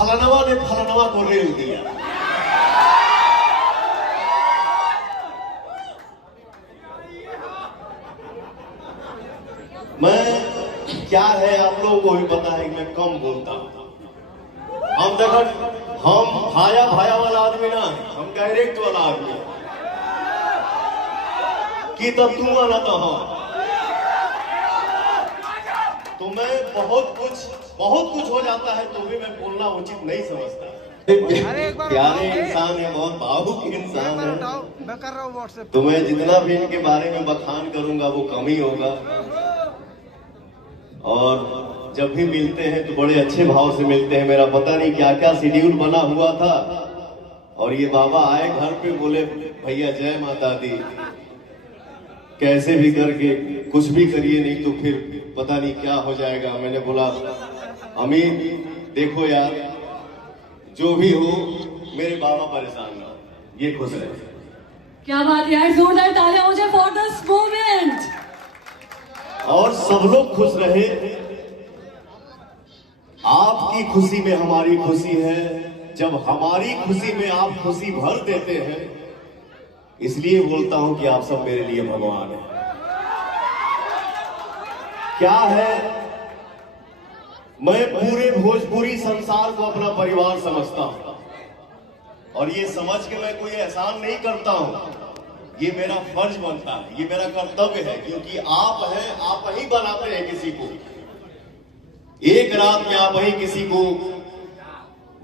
फलानवा ने फलानवा को रेल दिया। मैं क्या है आप लोगों को भी पता है कि मैं कम बोलता हूं। हम देखो हम भाया भाया वाला आदमी ना, हम डायरेक्ट वाला आदमी कि तब तू आना तो हम तो मैं बहुत कुछ हो जाता है तो भी मैं बोलना उचित नहीं समझता। प्यारे इंसान है, बहुत भावुक इंसान है, मैं कर रहा हूँ व्हाट्सएप। तो मैं जितना भी इनके बारे में बखान करूंगा वो कम ही होगा। और जब भी मिलते हैं तो बड़े अच्छे भाव से मिलते हैं। मेरा पता नहीं क्या क्या शेड्यूल बना हुआ था और ये बाबा आए घर पे, बोले भैया जय माता दी, कैसे भी करके कुछ भी करिए नहीं तो फिर पता नहीं क्या हो जाएगा। मैंने बोला अमीर देखो यार, जो भी हो मेरे बाबा परेशान ना, ये खुश रहे। क्या बात है यार, जोरदार तालियां हो जाए फॉर दिस मोमेंट। और सब लोग खुश रहे। आपकी खुशी में हमारी खुशी है, जब हमारी खुशी में आप खुशी भर देते हैं, इसलिए बोलता हूं कि आप सब मेरे लिए भगवान हैं। क्या है, मैं पूरे भोजपुरी संसार को अपना परिवार समझता हूं और ये समझ के मैं कोई एहसान नहीं करता हूं। ये मेरा फर्ज बनता है, ये मेरा कर्तव्य है, क्योंकि आप हैं, आप ही बनाते हैं किसी को। एक रात में आप ही किसी को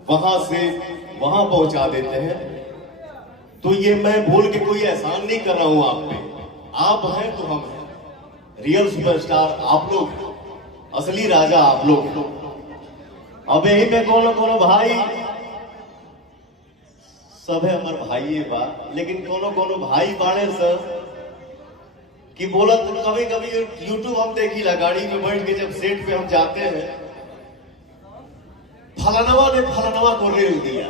वहां से वहां पहुंचा देते हैं। तो ये मैं बोल के कोई एहसान नहीं कर रहा हूं आप पे। आप हैं तो हम हैं, रियल सुपरस्टार आप लोग, असली राजा आप लोग। अब यही पे कोनो भाई, सब है हमारे भाई बा, लेकिन कोनो भाई बाड़े सर कि बोलत कभी कभी यूट्यूब हम देखिला, गाड़ी में बैठ के जब सेट पे हम जाते हैं, फलानवा ने फलानवा को रेल दिया।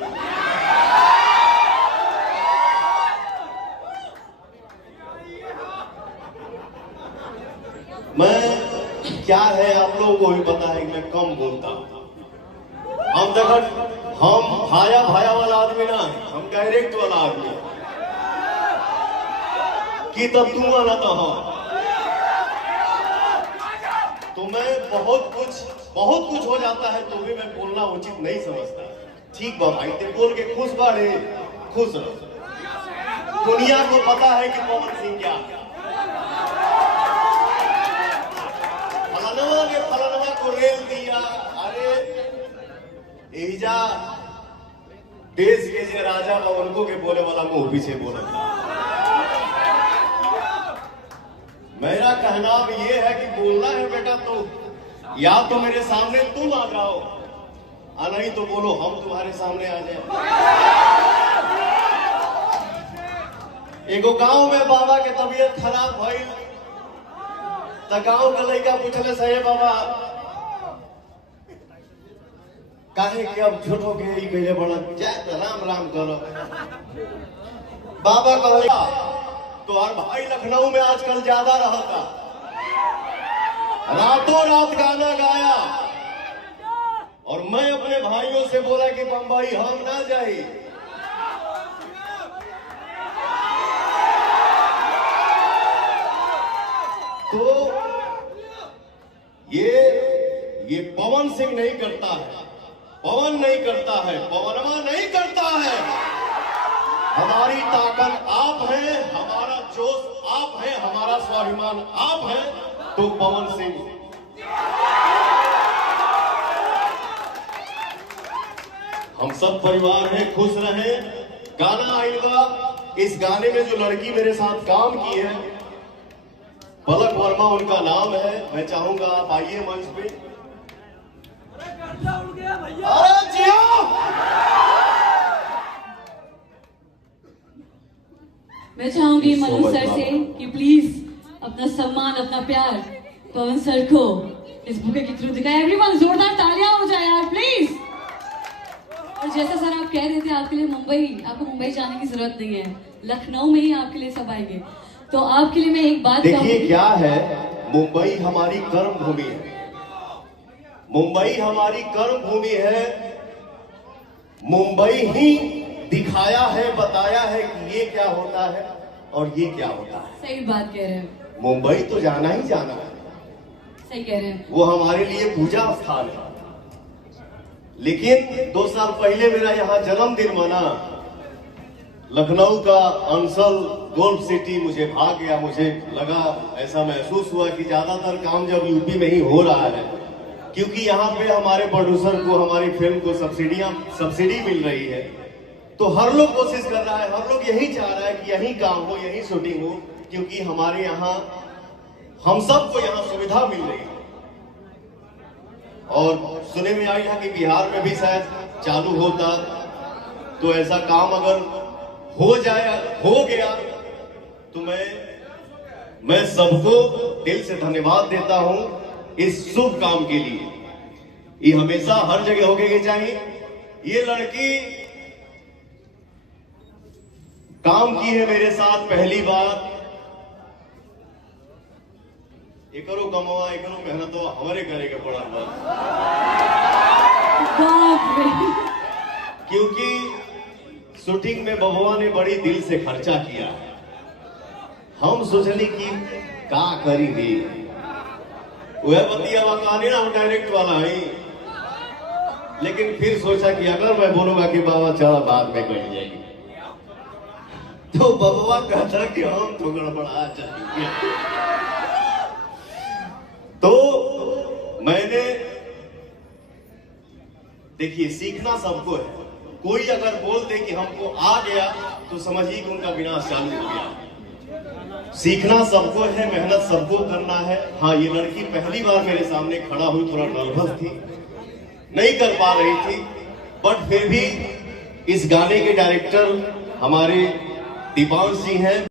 मैं क्या है आप लोगों को भी पता है कि मैं कम बोलता हूं। हम देखो हम भाया भाया वाला आदमी ना, हम डायरेक्ट वाला आदमी कि तब तू आना तो हम तो मैं बहुत कुछ हो जाता है तो भी मैं बोलना उचित नहीं समझता। ठीक बा भाई, ते बोल के खुश बाड़े, खुश रहो। दुनिया को पता है कि पवन सिंह क्या है। फलानवा ने फलानवा को रेल दिया। अरे एजा देश के जो राजा बा उनको के बोले वाला मुंह पीछे बोला। मेरा कहना ये है कि बोलना है बेटा तो या तो मेरे सामने तुम आ जाओ, नहीं तो बोलो हम तुम्हारे सामने आ जाए। एगो गांव में बाबा के तबीयत खराब भइल तो गांव के लड़का पूछले सहे बाबा काहे कि अब झूठो के ही कहे बड़ा जय राम राम करो। बाबा कहला तो हर भाई लखनऊ में आजकल ज्यादा रहता, रातों रात गाना गाया और मैं अपने भाइयों से बोला कि बंबई हम ना जाए। तो ये पवन सिंह नहीं करता है, पवन नहीं करता है, पवनमा नहीं करता है। हमारी ताकत आप हैं, हमारा जोश आप हैं, हमारा स्वाभिमान आप हैं, तो पवन सिंह। हम सब परिवार हैं, खुश रहें। गाना आएगा, इस गाने में जो लड़की मेरे साथ काम की है पलक वर्मा उनका नाम है। मैं चाहूंगा आप आइए मंच पे। मैं चाहूंगी मनु सर से कि प्लीज अपना सम्मान, अपना प्यार पवन सर को इस बुके के थ्रू दिखाए। एवरीवन जोरदार तालियां हो जाए यार प्लीज। और जैसा सर आप कह रहे थे, आपके लिए आपको मुंबई जाने की जरूरत नहीं है, लखनऊ में ही आपके लिए सब आएंगे। तो आपके लिए मैं एक बात देखिए, क्या है, मुंबई हमारी कर्म भूमि है, मुंबई हमारी कर्म भूमि है। मुंबई ही दिखाया है, बताया है कि ये क्या होता है और ये क्या होता है। सही बात कह रहे हैं, मुंबई तो जाना ही जाना है, सही कह रहे हैं। वो हमारे लिए पूजा स्थान है। लेकिन 2 साल पहले मेरा यहाँ जन्मदिन मना, लखनऊ का अंसल गोल्फ सिटी मुझे भाग गया। मुझे लगा, ऐसा महसूस हुआ कि ज्यादातर काम जब यूपी में ही हो रहा है, क्योंकि यहाँ पे हमारे प्रोड्यूसर को, हमारी फिल्म को सब्सिडी मिल रही है, तो हर लोग कोशिश कर रहा है, हर लोग यही चाह रहा है कि यही काम हो, यही शूटिंग हो, क्योंकि हमारे यहाँ हम सबको यहाँ सुविधा मिल रही है। और सुने में आई है कि बिहार में भी शायद चालू होता, तो ऐसा काम अगर हो गया तो मैं सबको दिल से धन्यवाद देता हूं इस शुभ काम के लिए। ये हमेशा हर जगह होके के चाहिए। ये लड़की काम की है मेरे साथ पहली बार। एकरो कमवा, एकरो मेहनत हमारे करे के पड़ा, क्योंकि शूटिंग में बबुआ ने बड़ी दिल से खर्चा किया है। हम सोचने की का करी रे, वह बतिया कहानी ना, हम डायरेक्ट वाला है। लेकिन फिर सोचा कि अगर मैं बोलूंगा कि बाबा चला बाद में कही जाएगी, तो बबुआ कहता कि हम तो गड़बड़ा चाहिए। तो मैंने, देखिए सीखना सबको है। कोई अगर बोल दे कि हमको आ गया तो समझिए कि उनका विनाश चालू हो गया। सीखना सबको है, मेहनत सबको करना है। हाँ, ये लड़की पहली बार मेरे सामने खड़ा हुई, थोड़ा नर्वस थी, नहीं कर पा रही थी, बट फिर भी इस गाने के डायरेक्टर हमारे दीपांश जी हैं।